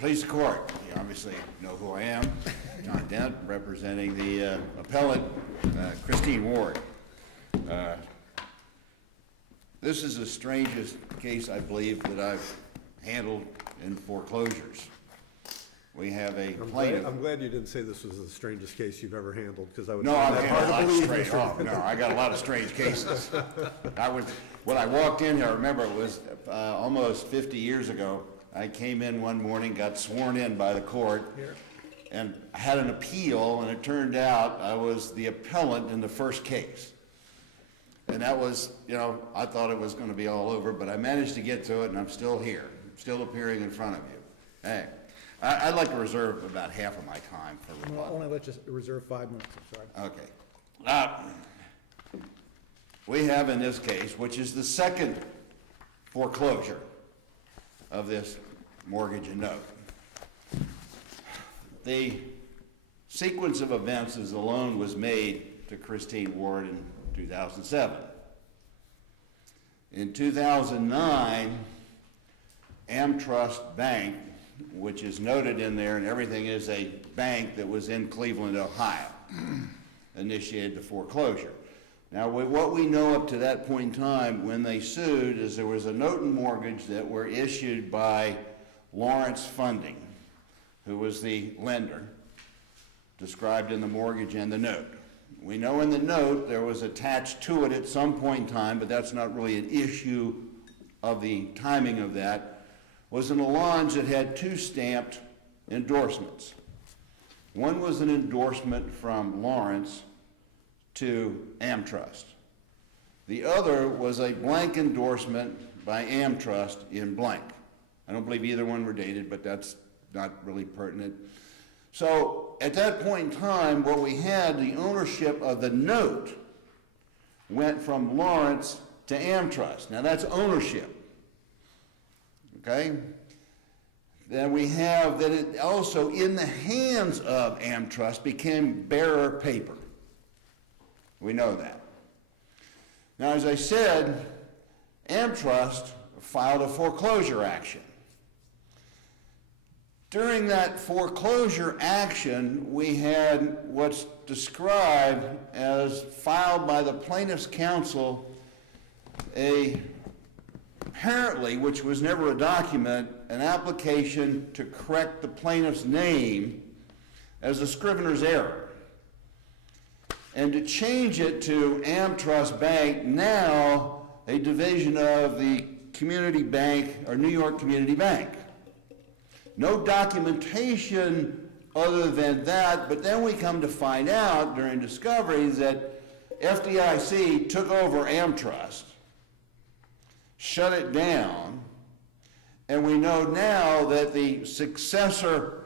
Please the court. You obviously know who I am. John Dent, representing the appellate, Christine Ward. This is the strangest case, I believe, that I've handled in foreclosures. We have a plaintiff. I'm glad you didn't say this was the strangest case you've ever handled, because I would. No, I've had a lot of strange. Oh, no, I got a lot of strange cases. When I walked in here, I remember it was almost 50 years ago. I came in one morning, got sworn in by the court, and I had an appeal, and it turned out I was the appellant in the first case. And that was, you know, I thought it was going to be all over, but I managed to get to it, and I'm still here, still appearing in front of you. Hey, I'd like to reserve about half of my time for rebuttal. I'll only let you reserve 5 minutes, I'm sorry. Okay. We have in this case, which is the second foreclosure of this mortgage and note. The sequence of events is the loan was made to Christine Ward in 2007. In 2009, AmTrust Bank, which is noted in there and everything, is a bank that was in Cleveland, Ohio, initiated the foreclosure. Now, what we know up to that point in time when they sued is there was a note and mortgage that were issued by Lawrence Funding, who was the lender, described in the mortgage and the note. We know in the note there was attached to it at some point in time, but that's not really an issue of the timing of that, was an allonge that had 2 stamped endorsements. One was an endorsement from Lawrence to AmTrust. The other was a blank endorsement by AmTrust in blank. I don't believe either one were dated, but that's not really pertinent. So at that point in time, what we had, the ownership of the note went from Lawrence to AmTrust. Now that's ownership, okay? Then we have that it also in the hands of AmTrust became bearer paper. We know that. Now, as I said, AmTrust filed a foreclosure action. During that foreclosure action, we had what's described as filed by the plaintiff's counsel apparently, which was never a document, an application to correct the plaintiff's name as a scrivener's error, and to change it to AmTrust Bank, now a division of the Community Bank, or New York Community Bank. No documentation other than that, but then we come to find out during discovery that FDIC took over AmTrust, shut it down, and we know now that the successor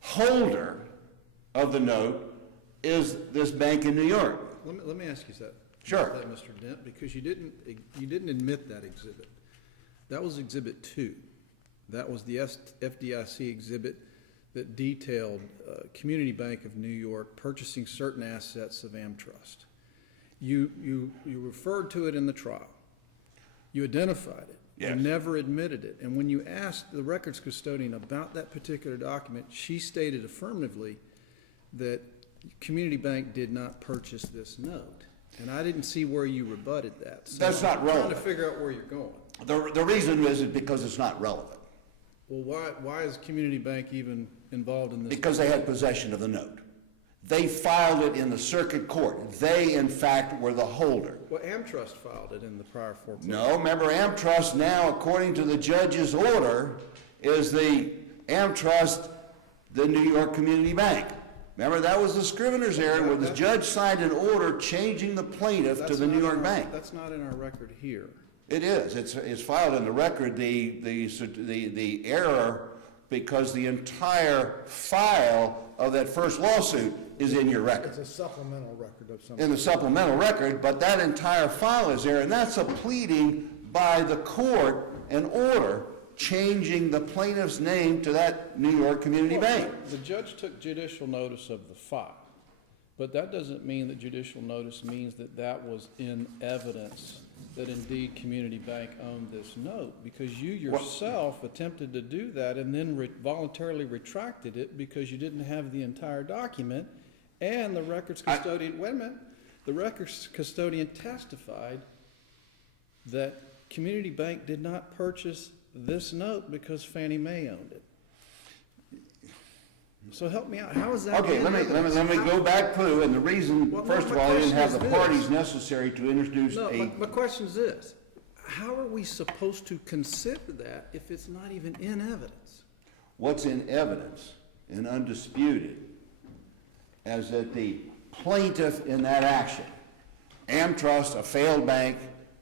holder of the note is this bank in New York. Let me ask you that. Sure. That, Mr. Dent, because you didn't admit that exhibit. That was Exhibit 2. That was the FDIC exhibit that detailed Community Bank of New York purchasing certain assets of AmTrust. You referred to it in the trial. You identified it. Yes. You never admitted it. And when you asked the records custodian about that particular document, she stated affirmatively that Community Bank did not purchase this note. And I didn't see where you rebutted that. So That's not relevant. I'm trying to figure out where you're going. The reason is because it's not relevant. Well, why is Community Bank even involved in this? Because they had possession of the note. They filed it in the circuit court. They, in fact, were the holder. Well, AmTrust filed it in the prior foreclosure. No, remember, AmTrust now, according to the judge's order, is the AmTrust, the New York Community Bank. Remember, that was the scrivener's error where the judge signed an order changing the plaintiff to the New York Bank. That's not in our record here. It is. It's filed in the record, the error, because the entire file of that first lawsuit is in your record. It's a supplemental record of some In the supplemental record, but that entire file is there, and that's a pleading by the court, an order changing the plaintiff's name to that New York Community Bank. The judge took judicial notice of the file, but that doesn't mean that judicial notice means that that was in evidence that indeed Community Bank owned this note, because you yourself attempted to do that and then voluntarily retracted it because you didn't have the entire document, and the records custodian, wait a minute, the records custodian testified that Community Bank did not purchase this note because Fannie Mae owned it. So help me out, how is that? Okay, let me go back through, and the reason, Well, first my of all, I didn't question have is the this. parties necessary to introduce No, a, my question is this: how are we supposed to consider that if it's not even in evidence? what's in evidence and undisputed, as that the plaintiff in that action, AmTrust, a failed bank,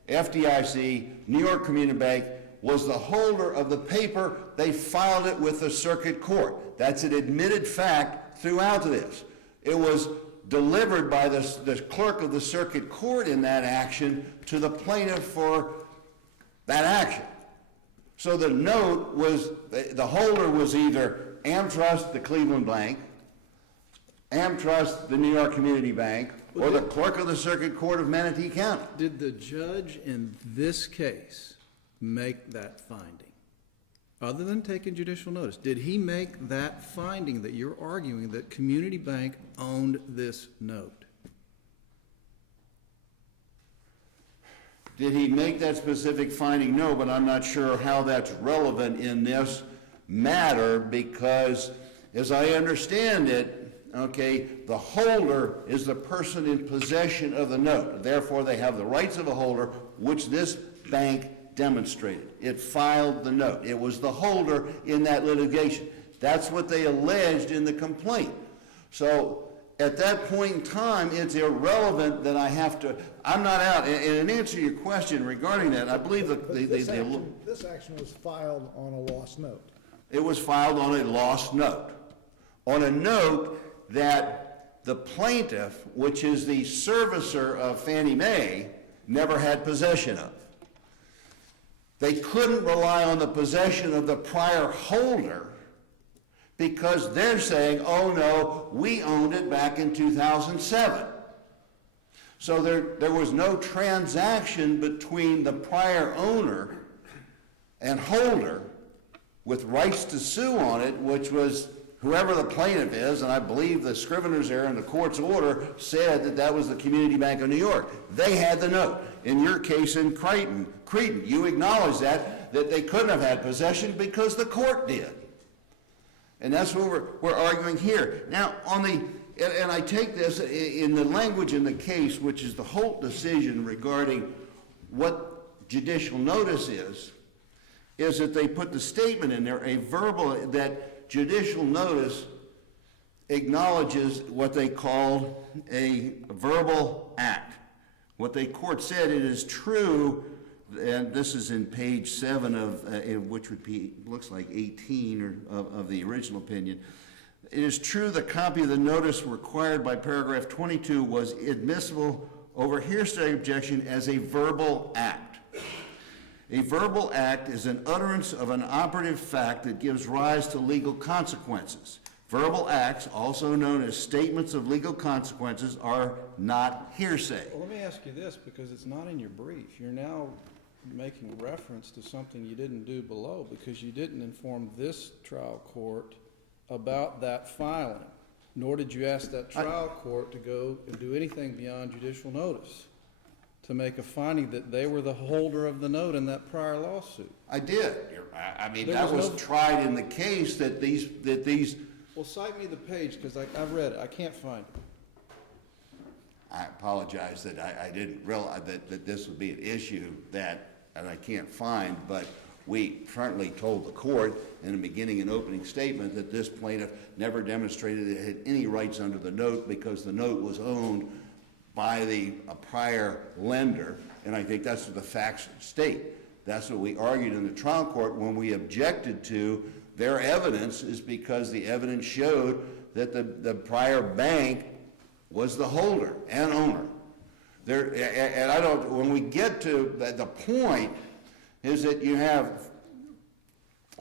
FDIC, New York Community Bank, was the holder of the paper. They filed it with the circuit court. That's an admitted fact throughout this. It was delivered by the clerk of the circuit court in that action to the plaintiff for that action. So the note was, the holder was either AmTrust, the Cleveland Bank, AmTrust, the New York Community Bank, or the clerk of the circuit court of Manatee County. Did the judge in this case make that finding? Other than taking judicial notice, did he make that finding that you're arguing that Community Bank owned this note? Did he make that specific finding? No, but I'm not sure how that's relevant in this matter, because as I understand it, okay, the holder is the person in possession of the note. Therefore, they have the rights of a holder, which this bank demonstrated. It filed the note. It was the holder in that litigation. That's what they alleged in the complaint. So at that point in time, it's irrelevant that I have to, I'm not out. And in answer to your question regarding that, I believe This action was filed on a lost note. it was filed on a lost note. On a note that the plaintiff, which is the servicer of Fannie Mae, never had possession of. They couldn't rely on the possession of the prior holder because they're saying, oh no, we owned it back in 2007. So there was no transaction between the prior owner and holder with rights to sue on it, which was whoever the plaintiff is, and I believe the scrivener's error in the court's order said that that was the Community Bank of New York. They had the note. In your case in Cretin, you acknowledge that they couldn't have had possession because the court did. And that's what we're arguing here. Now, and I take this in the language in the case, which is the Holt decision regarding what judicial notice is that they put the statement in there, a verbal, that judicial notice acknowledges what they call a verbal act. What the court said, it is true, and this is in page 7 of, which would be, looks like 18 of the original opinion. It is true the copy of the notice required by paragraph 22 was admissible over hearsay objection as a verbal act. A verbal act is an utterance of an operative fact that gives rise to legal consequences. Verbal acts, also known as statements of legal consequences, are not hearsay. Well, let me ask you this, because it's not in your brief. You're now making reference to something you didn't do below because you didn't inform this trial court about that filing, nor did you ask that trial court to go and do anything beyond judicial notice to make a finding that they were the holder of the note in that prior lawsuit. I did. I mean, There that was was no- tried in the case that these. Well, cite me the page, because I've read it. I can't find it. I apologize that I didn't realize that this would be an issue that I can't find, but we certainly told the court in the beginning and opening statement that this plaintiff never demonstrated it had any rights under the note because the note was owned by a prior lender, and I think that's what the facts state. That's what we argued in the trial court when we objected to their evidence, is because the evidence showed that the prior bank was the holder and owner. When we get to the point is that you have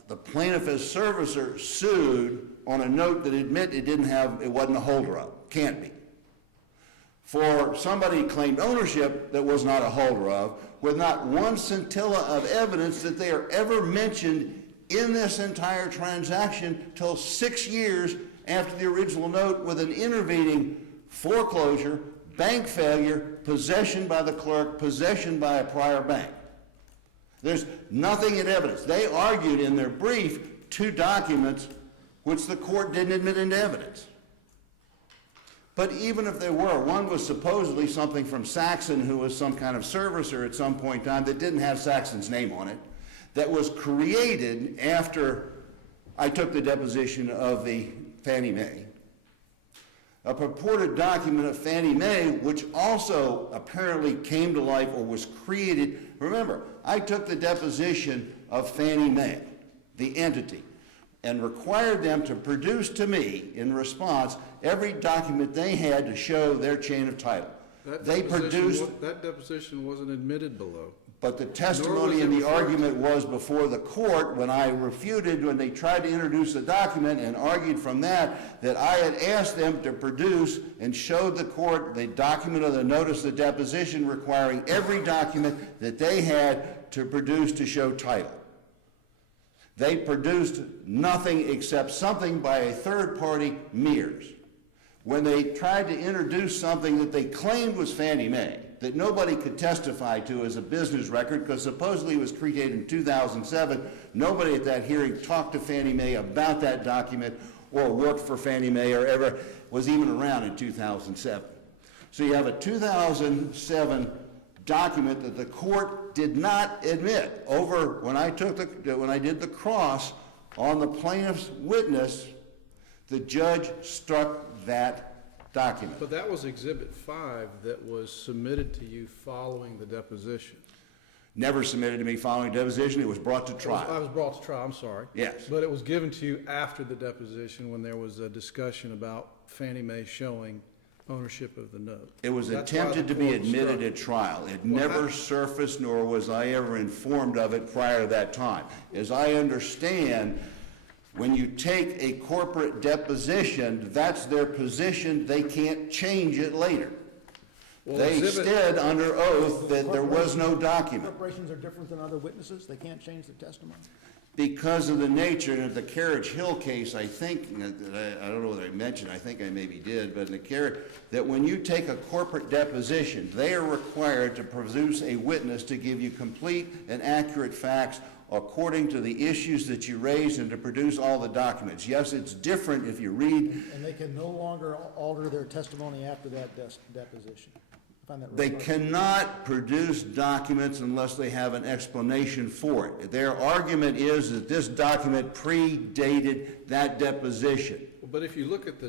the plaintiff as servicer sued on a note that it wasn't a holder of, can't be. for somebody claimed ownership that was not a holder of, with not one scintilla of evidence that they are ever mentioned in this entire transaction till 6 years after the original note, with an intervening foreclosure, bank failure, possession by the clerk, possession by a prior bank. There's nothing in evidence. They argued in their brief 2 documents which the court didn't admit into evidence. But even if there were, one was supposedly something from Saxon, who was some kind of servicer at some point in time that didn't have Saxon's name on it, that was created after I took the deposition of the Fannie Mae. A purported document of Fannie Mae, which also apparently came to life or was created. Remember, I took the deposition of Fannie Mae, the entity, and required them to produce to me, in response, every document they had to show their chain of title. That They deposition produced, That deposition wasn't admitted below. but the testimony and the argument was before the court when I refuted, when they tried to introduce the document and argued from that I had asked them to produce and showed the court the document of the notice of deposition requiring every document that they had to produce to show title. They produced nothing except something by a third party, Mears. When they tried to introduce something that they claimed was Fannie Mae, that nobody could testify to as a business record because supposedly it was created in 2007, nobody at that hearing talked to Fannie Mae about that document or worked for Fannie Mae or ever was even around in 2007. So you have a 2007 document that the court did not admit. Over when I did the cross on the plaintiff's witness, the judge struck that document. But that was Exhibit 5 that was submitted to you following the deposition. Never submitted to me following deposition. It was brought to I trial. was brought to trial, I'm sorry. Yes. But it was given to you after the deposition when there was a discussion about Fannie Mae showing ownership of the note. It was That's why attempted the to be court admitted struck. at trial. It Well, never surfaced, nor was I ever informed of it prior to that time. As I understand, when you take a corporate deposition, that's their position. They can't change it later. Well, They exhibit- said under oath that there was no document. Corporations are different than other witnesses, they can't change the testimony. Because of the nature, and the Carriage Hill case, I think, I don't know whether I mentioned, I think I maybe did, but in the Carriage, that when you take a corporate deposition, they are required to produce a witness to give you complete and accurate facts according to the issues that you raised and to produce all the documents. Yes, it's different if you read. And they can no longer alter their testimony after that deposition. I find that They really- cannot produce documents unless they have an explanation for it. Their argument is that this document predated that deposition. But if you look at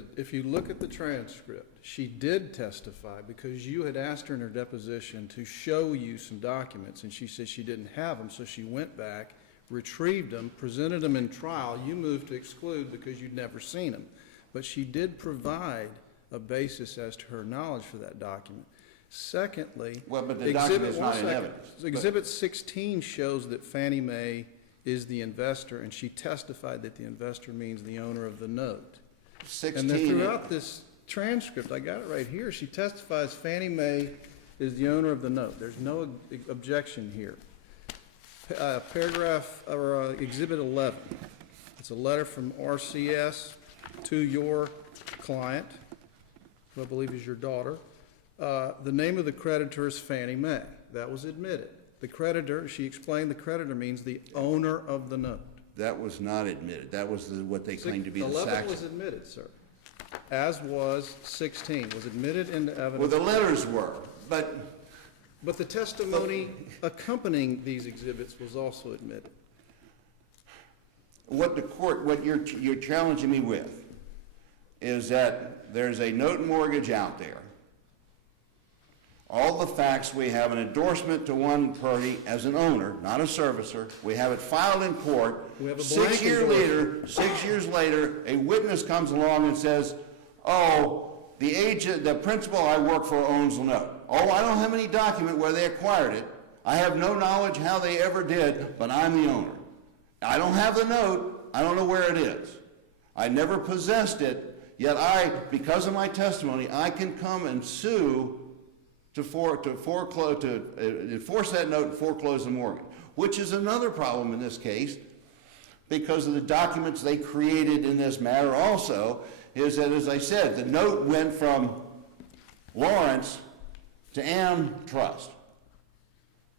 the transcript, she did testify because you had asked her in her deposition to show you some documents, and she said she didn't have them, so she went back, retrieved them, presented them in trial. You moved to exclude because you'd never seen them. But she did provide a basis as to her knowledge for that document. Secondly, Well, but the document's not in evidence. Exhibit 16 shows that Fannie Mae is the investor, and she testified that the investor means the owner of the note. 16. And then throughout this transcript, I got it right here, she testifies Fannie Mae is the owner of the note. There's no objection here. Exhibit 11. It's a letter from RCS to your client, who I believe is your daughter. The name of the creditor is Fannie Mae. That was admitted. The creditor, she explained the creditor means the owner of the note. That was not admitted. That was what they claimed to be the 11 was Saxon. admitted, sir. As was 16, was admitted into Well, evidence. the letters were, but But the testimony accompanying these exhibits was also admitted. what you're challenging me with is that there's a note mortgage out there. All the facts, we have an endorsement to one party as an owner, not a servicer. We have it filed in court. We have a 6 blank years later, a witness comes along and says, oh, the principal I work for owns the note. Oh, I don't have any document where they acquired it. I have no knowledge how they ever did, but I'm the owner. I don't have the note. I don't know where it is. I never possessed it. Yet because of my testimony, I can come and sue to enforce that note and foreclose the mortgage, which is another problem in this case, because of the documents they created in this matter also, is that, as I said, the note went from Lawrence to Am Trust.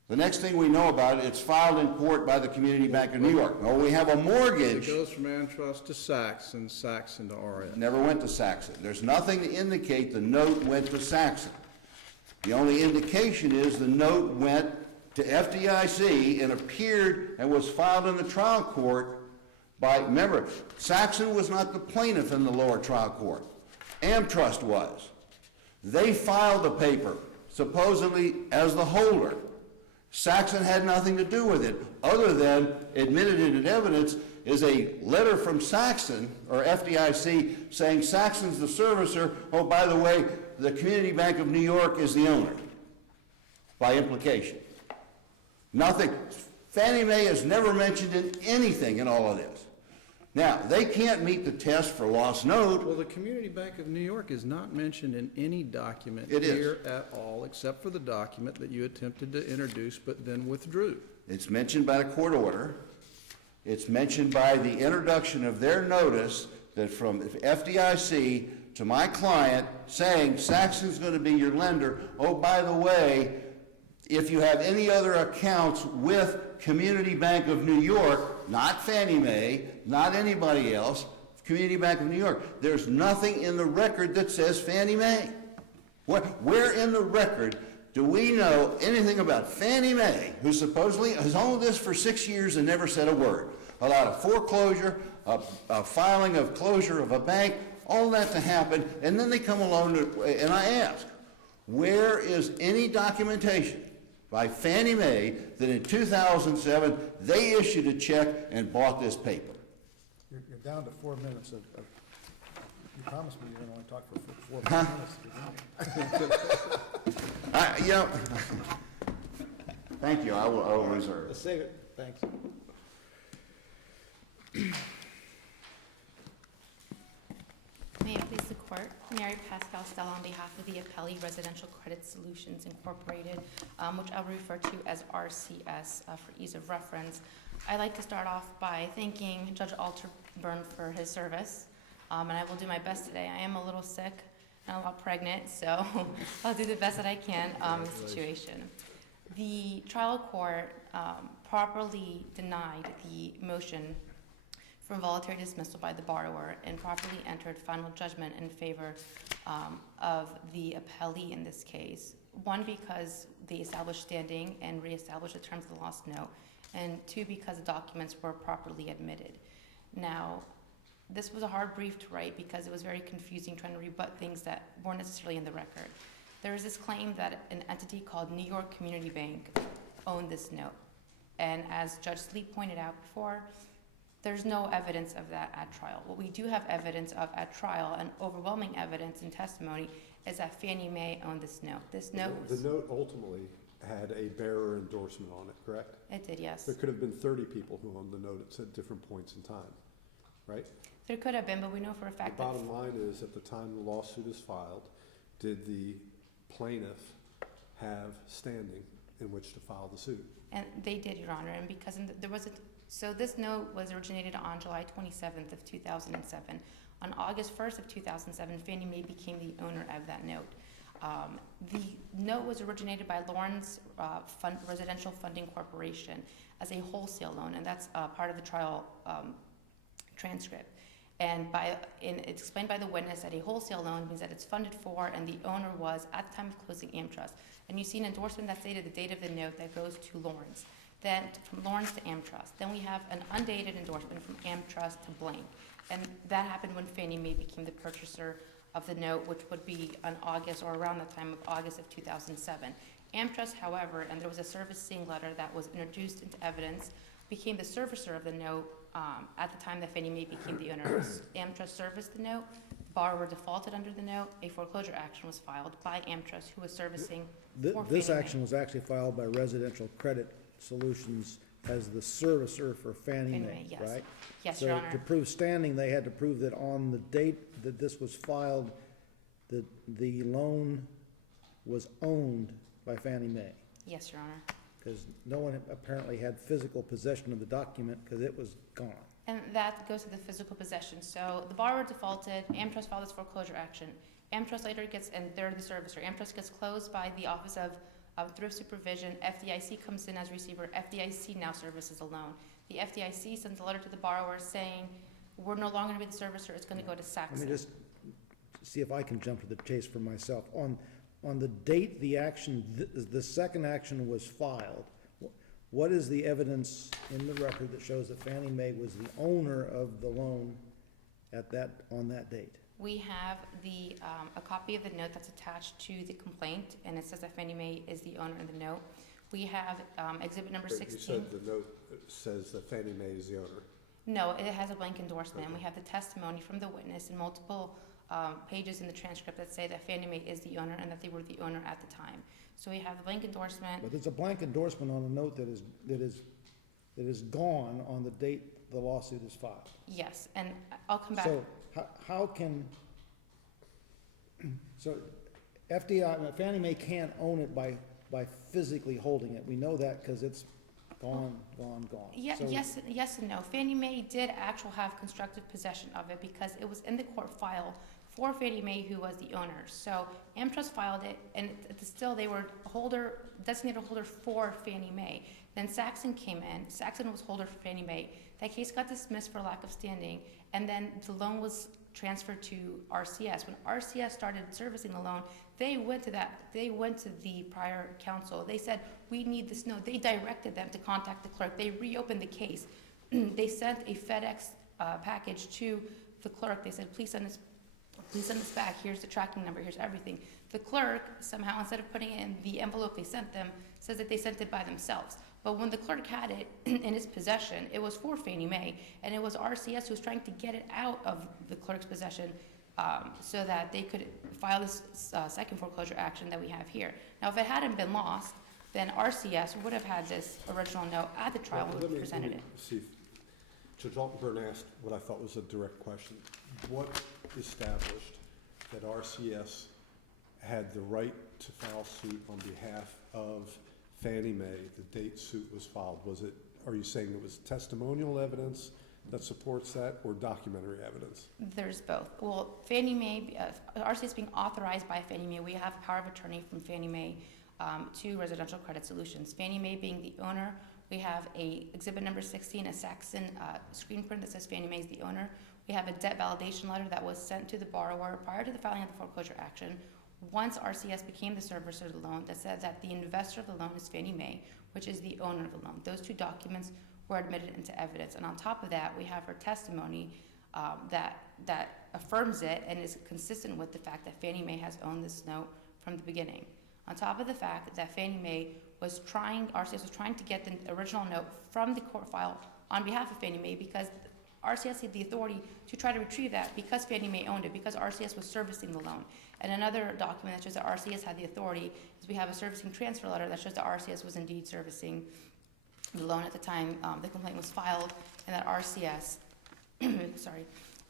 The next thing we know about it, it's filed in court by the Community Bank of New York. Well, we have a mortgage. It goes from AmTrust to Saxon, Saxon to RS. Never went to Saxon. There's nothing to indicate the note went to Saxon. The only indication is the note went to FDIC and appeared and was filed in the trial court by, remember, Saxon was not the plaintiff in the lower trial court. AmTrust was. They filed the paper, supposedly as the holder. Saxon had nothing to do with it, other than admitted in evidence is a letter from Saxon, or FDIC, saying Saxon's the servicer. Oh, by the way, the Community Bank of New York is the owner, by implication. Nothing. Fannie Mae is never mentioned in anything in all of this. Now, they can't meet the test for lost note. Well, the Community Bank of New York is not mentioned in any document It is. here at all, except for the document that you attempted to introduce but then withdrew. It's mentioned by the court order. It's mentioned by the introduction of their notice that from FDIC to my client saying Saxon's going to be your lender. Oh, by the way, if you have any other accounts with Community Bank of New York, not Fannie Mae, not anybody else, Community Bank of New York, there's nothing in the record that says Fannie Mae. Where in the record do we know anything about Fannie Mae, who supposedly has owned this for 6 years and never said a word? Allowed a foreclosure, a filing of closure of a bank, all that to happen, and then they come along and I ask, where is any documentation by Fannie Mae that in 2007 they issued a check and bought this paper? You're down to 4 minutes of, you promised me you're gonna only talk for 4 minutes. You know, thank you, I will reserve. Let's save it, thanks. May it please the court, Mary Pascal Stella on behalf of the Appellee Residential Credit Solutions Incorporated, which I'll refer to as RCS for ease of reference. I'd like to start off by thanking Judge Alterburn for his service, and I will do my best today. I am a little sick and a lot pregnant, so I'll do the best that I can in the situation. The trial court properly denied the motion for involuntary dismissal by the borrower and properly entered final judgment in favor of the appellee in this case. One, because they established standing and reestablished the terms of the lost note, and two, because the documents were properly admitted. Now, this was a hard brief to write because it was very confusing trying to rebut things that weren't necessarily in the record. There is this claim that an entity called New York Community Bank owned this note. And as Judge Sleep pointed out before, there's no evidence of that at trial. What we do have evidence of at trial, and overwhelming evidence and testimony, is that Fannie Mae owned this note. This note The note ultimately had a bearer endorsement on it, correct? It did, yes. There could have been 30 people who owned the note at different points in time, right? There could have been, but we know for a The fact that bottom line is, at the time the lawsuit is filed, did the plaintiff have standing in which to file the suit? and they did, Your Honor, and because there was so this note was originated on July 27th of 2007. On August 1st of 2007, Fannie Mae became the owner of that note. The note was originated by Lawrence Residential Funding Corporation as a wholesale loan, and that's part of the trial transcript. And it's explained by the witness that a wholesale loan means that it's funded for, and the owner was, at the time of closing, AmTrust. And you see an endorsement that stated the date of the note that goes to Lawrence. Then from Lawrence to AmTrust. Then we have an undated endorsement from AmTrust to Blaine. And that happened when Fannie Mae became the purchaser of the note, which would be on August, or around the time of August of 2007. AmTrust, however, and there was a servicing letter that was introduced into evidence, became the servicer of the note at the time that Fannie Mae became the owner. AmTrust serviced the note, borrower defaulted under the note, a foreclosure action was filed by AmTrust, who was servicing for This Fannie Mae. action was actually filed by Residential Credit Solutions as the servicer for Fannie Fannie Mae, Mae, yes. right? Yes, Your So to Honor. prove standing, they had to prove that on the date that this was filed, that the loan was owned by Fannie Mae. Yes, Your Honor. Because no one apparently had physical possession of the document because it was gone. And that goes to the physical possession. So the borrower defaulted, AmTrust filed this foreclosure action. AmTrust later gets, and they're the servicer, AmTrust gets closed by the Office of Thrift Supervision. FDIC comes in as receiver. FDIC now services a loan. The FDIC sends a letter to the borrower saying, we're no longer going to be the servicer, it's going to go to Let Saxon. me just see if I can jump to the chase for myself. On the date the action, the second action was filed, what is the evidence in the record that shows that Fannie Mae was the owner of the loan on that date? We have a copy of the note that's attached to the complaint, and it says that Fannie Mae is the owner of the note. We have exhibit number But 16. you said the note says that Fannie Mae is the owner. No, it has a blank endorsement. Okay. We have the testimony from the witness and multiple pages in the transcript that say that Fannie Mae is the owner and that they were the owner at the time. So we have the blank endorsement. But there's a blank endorsement on a note that is gone on the date the lawsuit is filed. Yes, and I'll come back. So how can, so Fannie Mae can't own it by physically holding it. We know that because it's gone. Yeah, So- yes and no. Fannie Mae did actually have constructive possession of it because it was in the court file for Fannie Mae, who was the owner. So AmTrust filed it, and still they were designated holder for Fannie Mae. Then Saxon came in. Saxon was holder for Fannie Mae. That case got dismissed for lack of standing, and then the loan was transferred to RCS. When RCS started servicing the loan, they went to the prior counsel. They said, we need this note. They directed them to contact the clerk. They reopened the case. They sent a FedEx package to the clerk. They said, please send this back. Here's the tracking number. Here's everything. The clerk, somehow, instead of putting it in the envelope they sent them, says that they sent it by themselves. But when the clerk had it in his possession, it was for Fannie Mae, and it was RCS who was trying to get it out of the clerk's possession so that they could file this second foreclosure action that we have here. Now, if it hadn't been lost, then RCS would have had this original note at the trial and would have presented it. See, Judge Altenburn asked what I thought was a direct question. What established that RCS had the right to file suit on behalf of Fannie Mae the date suit was filed? Are you saying it was testimonial evidence that supports that, or documentary evidence? There's both. Well, Fannie Mae, RCS being authorized by Fannie Mae, we have power of attorney from Fannie Mae to Residential Credit Solutions. Fannie Mae being the owner, we have exhibit number 16, a Saxon screen print that says Fannie Mae is the owner. We have a debt validation letter that was sent to the borrower prior to the filing of the foreclosure action. Once RCS became the servicer of the loan, that said that the investor of the loan is Fannie Mae, which is the owner of the loan. Those two documents were admitted into evidence. And on top of that, we have her testimony that affirms it and is consistent with the fact that Fannie Mae has owned this note from the beginning. On top of the fact that Fannie Mae RCS was trying to get the original note from the court file on behalf of Fannie Mae because RCS had the authority to try to retrieve that because Fannie Mae owned it, because RCS was servicing the loan. And another document that shows that RCS had the authority is we have a servicing transfer letter that shows that RCS was indeed servicing the loan at the time the complaint was filed, and that RCS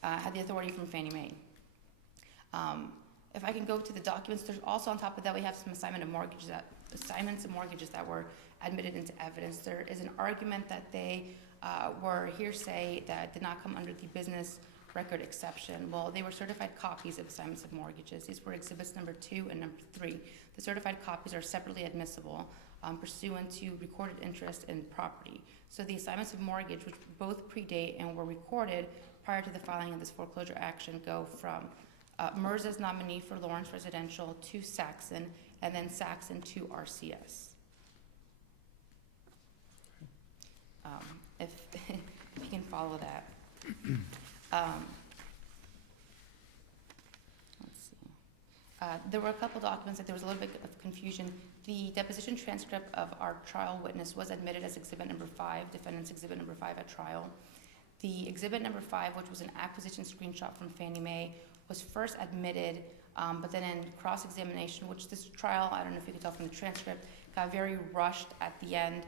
had the authority from Fannie Mae. If I can go to the documents, there's also on top of that we have some assignments of mortgages that were admitted into evidence. There is an argument that they were hearsay that did not come under the business record exception. Well, they were certified copies of assignments of mortgages. These were exhibits number 2 and number 3. The certified copies are separately admissible pursuant to recorded interest in property. So the assignments of mortgage, which both predate and were recorded prior to the filing of this foreclosure action, go from Mirza's nominee for Lawrence Residential to Saxon, and then Saxon to RCS. If you can follow that. Let's see. There were a couple documents that there was a little bit of confusion. The deposition transcript of our trial witness was admitted as exhibit number 5, defendant's exhibit number 5 at trial. The exhibit number 5, which was an acquisition screenshot from Fannie Mae, was first admitted, but then in cross-examination, which this trial, I don't know if you can tell from the transcript, got very rushed at the end.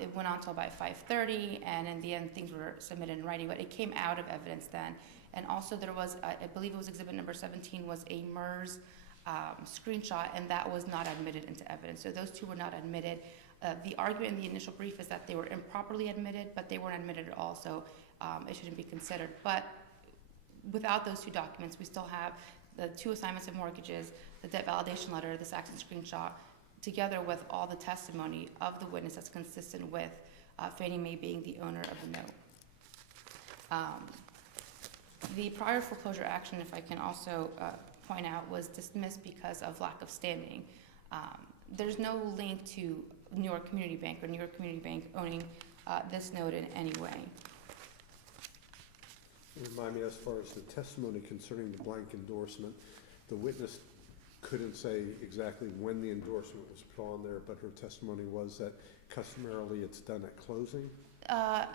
It went on until about 5:30, and in the end, things were submitted in writing, but it came out of evidence then. And also there was, I believe it was exhibit number 17, was a MERS screenshot, and that was not admitted into evidence. So those two were not admitted. The argument in the initial brief is that they were improperly admitted, but they weren't admitted at all, so it shouldn't be considered. But without those two documents, we still have the two assignments of mortgages, the debt validation letter, the Saxon screenshot, together with all the testimony of the witness that's consistent with Fannie Mae being the owner of the note. The prior foreclosure action, if I can also point out, was dismissed because of lack of standing. There's no link to New York Community Bank or New York Community Bank owning this note in any way. Remind me, as far as the testimony concerning the blank endorsement, the witness couldn't say exactly when the endorsement was put on there, but her testimony was that customarily it's done at closing? I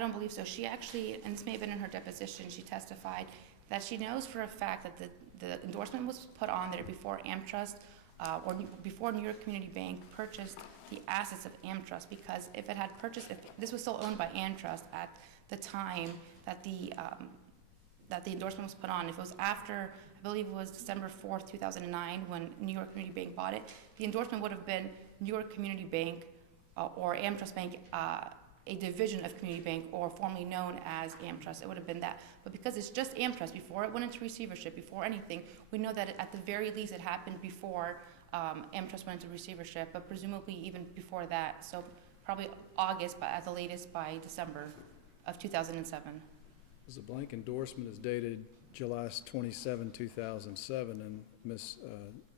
don't believe so. She actually, and this may have been in her deposition, she testified that she knows for a fact that the endorsement was put on there before AmTrust or before New York Community Bank purchased the assets of AmTrust, because if it had purchased, if this was still owned by AmTrust at the time that the endorsement was put on, if it was after, I believe it was December 4th, 2009, when New York Community Bank bought it, the endorsement would have been New York Community Bank or AmTrust Bank, a division of Community Bank, or formerly known as AmTrust. It would have been that. But because it's just AmTrust, before it went into receivership, before anything, we know that at the very least it happened before AmTrust went into receivership, but presumably even before that. So probably August, but at the latest by December of 2007. The blank endorsement is dated July 27, 2007, and Ms.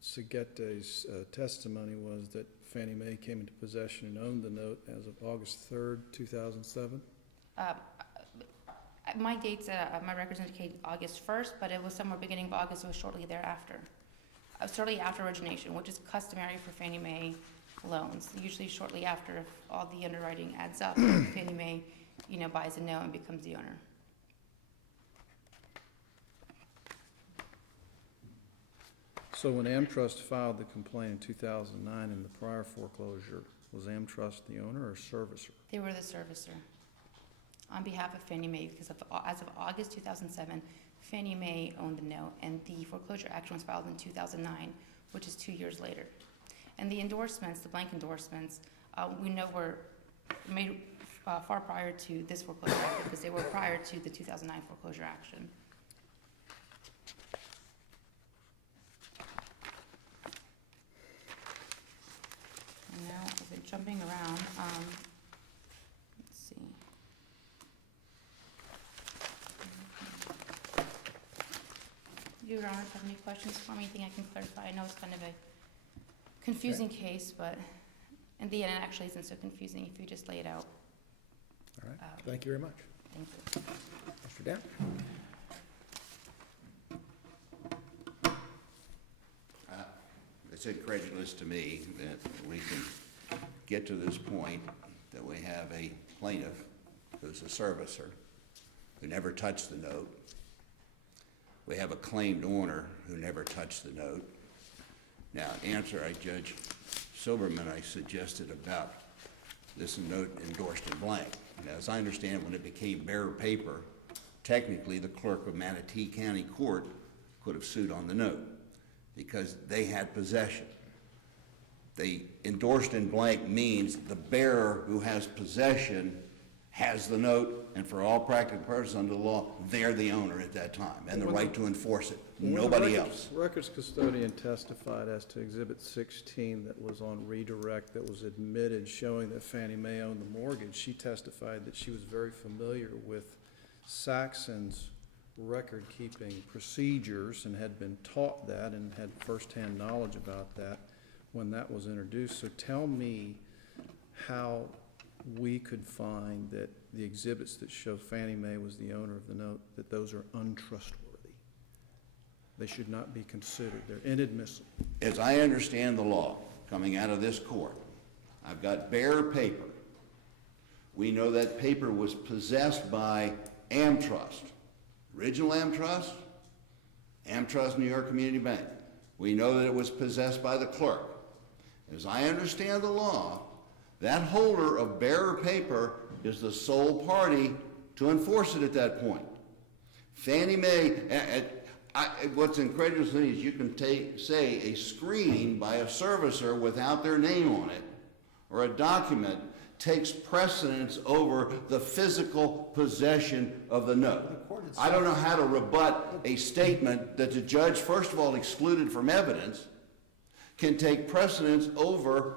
Seguette's testimony was that Fannie Mae came into possession and owned the note as of August 3rd, 2007? My dates, my records indicate August 1st, but it was somewhere beginning of August. It was shortly thereafter. Shortly after origination, which is customary for Fannie Mae loans. Usually shortly after, if all the underwriting adds up, Fannie Mae, buys a note and becomes the owner. So when AmTrust filed the complaint in 2009 in the prior foreclosure, was AmTrust the owner or servicer? They were the servicer on behalf of Fannie Mae, because as of August 2007, Fannie Mae owned the note, and the foreclosure action was filed in 2009, which is 2 years later. And the endorsements, the blank endorsements, we know were made far prior to this foreclosure action, because they were prior to the 2009 foreclosure action. And now, as I'm jumping around, let's see. Do Your Honor have any questions for me? Anything I can clarify? I know it's kind of a confusing case, but in the end, it actually isn't so confusing if you just lay it out. All right, thank you very much. Thank you. Mr. Dent? It's incredulous to me that we can get to this point that we have a plaintiff who's a servicer who never touched the note. We have a claimed owner who never touched the note. Now, answer Judge Silberman, I suggested about this note endorsed in blank. Now, as I understand, when it became bearer paper, technically the clerk of Manatee County Court could have sued on the note because they had possession. The endorsed in blank means the bearer who has possession has the note, and for all practical purposes under the law, they're the owner at that time and the right to enforce it, nobody else. Records custodian testified as to Exhibit 16 that was on redirect that was admitted showing that Fannie Mae owned the mortgage. She testified that she was very familiar with Saxon's record-keeping procedures and had been taught that and had firsthand knowledge about that when that was introduced. So tell me how we could find that the exhibits that show Fannie Mae was the owner of the note, that those are untrustworthy. They should not be considered. They're inadmissible. As I understand the law coming out of this court, I've got bearer paper. We know that paper was possessed by AmTrust. Original AmTrust, AmTrust New York Community Bank. We know that it was possessed by the clerk. As I understand the law, That holder of bearer paper is the sole party to enforce it at that point. Fannie Mae, what's incredible to me is you can say a screen by a servicer without their name on it, or a document, takes precedence over the physical possession of the note. I don't know how to rebut a statement that the judge, first of all, excluded from evidence, can take precedence over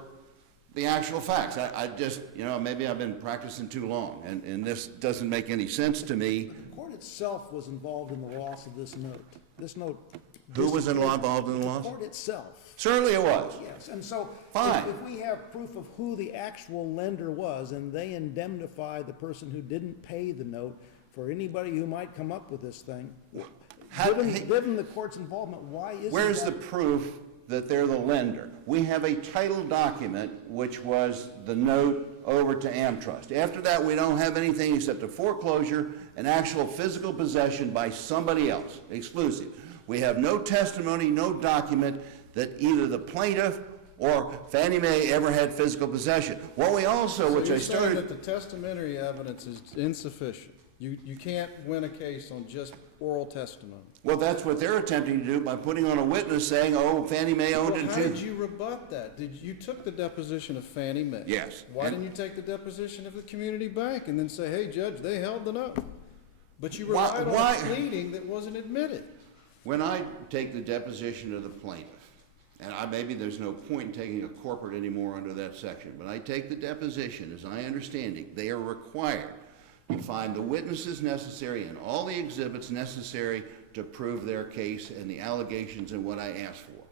the actual facts. I just, maybe I've been practicing too long, and this doesn't make any sense to me. The court itself was involved in the loss of this note. This note. Who was involved in the loss? The court itself. Certainly it was. Yes, and so. Fine. If we have proof of who the actual lender was, and they indemnify the person who didn't pay the note for anybody who might come up with this thing, given the court's involvement, why isn't that? Where's the proof that they're the lender? We have a title document, which was the note over to AmTrust. After that, we don't have anything except a foreclosure and actual physical possession by somebody else, exclusive. We have no testimony, no document that either the plaintiff or Fannie Mae ever had physical possession. What we also, which I started... So you're saying that the testamentary evidence is insufficient? You can't win a case on just oral testimony? Well, that's what they're attempting to do by putting on a witness saying, oh, Fannie Mae owned it too. How did you rebut that? You took the deposition of Fannie Mae. Yes. Why didn't you take the deposition of the community bank and then say, hey, Judge, they held the note? But you relied on a pleading that wasn't admitted. When I take the deposition of the plaintiff, and maybe there's no point in taking a corporate anymore under that section, but I take the deposition, as I understand it, they are required to find the witnesses necessary and all the exhibits necessary to prove their case and the allegations and what I asked for.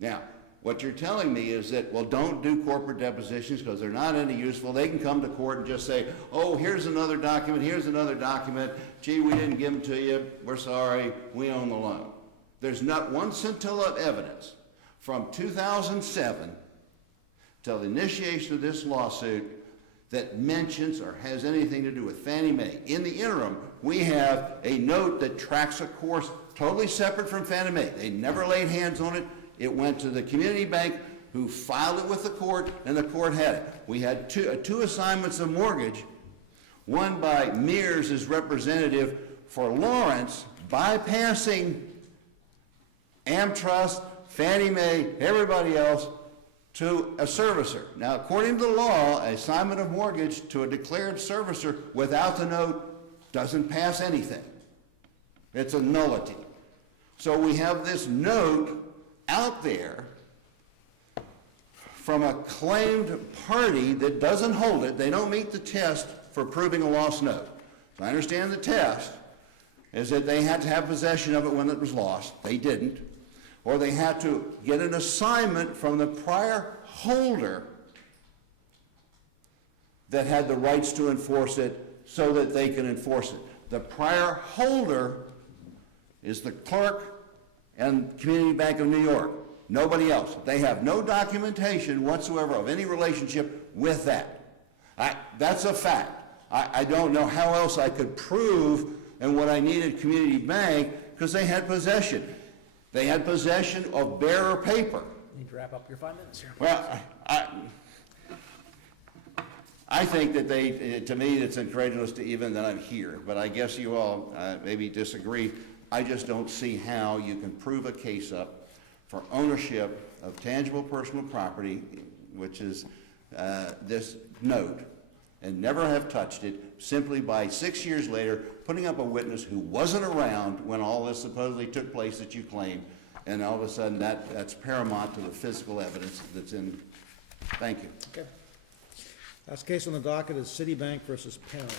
Now, what you're telling me is that, well, don't do corporate depositions because they're not any useful. They can come to court and just say, oh, here's another document, gee, we didn't give them to you, we're sorry, we own the loan. There's not one scintilla of evidence from 2007 till the initiation of this lawsuit that mentions or has anything to do with Fannie Mae. In the interim, we have a note that tracks a course totally separate from Fannie Mae. They never laid hands on it. It went to the community bank who filed it with the court, and the court had it. We had two assignments of mortgage, one by Mears as representative for Lawrence, bypassing AmTrust, Fannie Mae, everybody else, to a servicer. Now, according to the law, an assignment of mortgage to a declared servicer without the note doesn't pass anything. It's a nullity. So we have this note out there from a claimed party that doesn't hold it. They don't meet the test for proving a lost note. So I understand the test is that they had to have possession of it when it was lost. They didn't. Or they had to get an assignment from the prior holder that had the rights to enforce it so that they can enforce it. The prior holder is the clerk and Community Bank of New York. Nobody else. They have no documentation whatsoever of any relationship with that. That's a fact. I don't know how else I could prove and what I needed Community Bank because they had possession. They had possession of bearer paper. You need to wrap up your 5 minutes here. Well, I think that to me, it's incredulous to even that I'm here, but I guess you all maybe disagree. I just don't see how you can prove a case up for ownership of tangible personal property, which is this note, and never have touched it, simply by 6 years later putting up a witness who wasn't around when all this supposedly took place that you claim, and all of a sudden that's paramount to the physical evidence that's in. Thank you. Okay. Last case on the docket is Citibank versus Parent.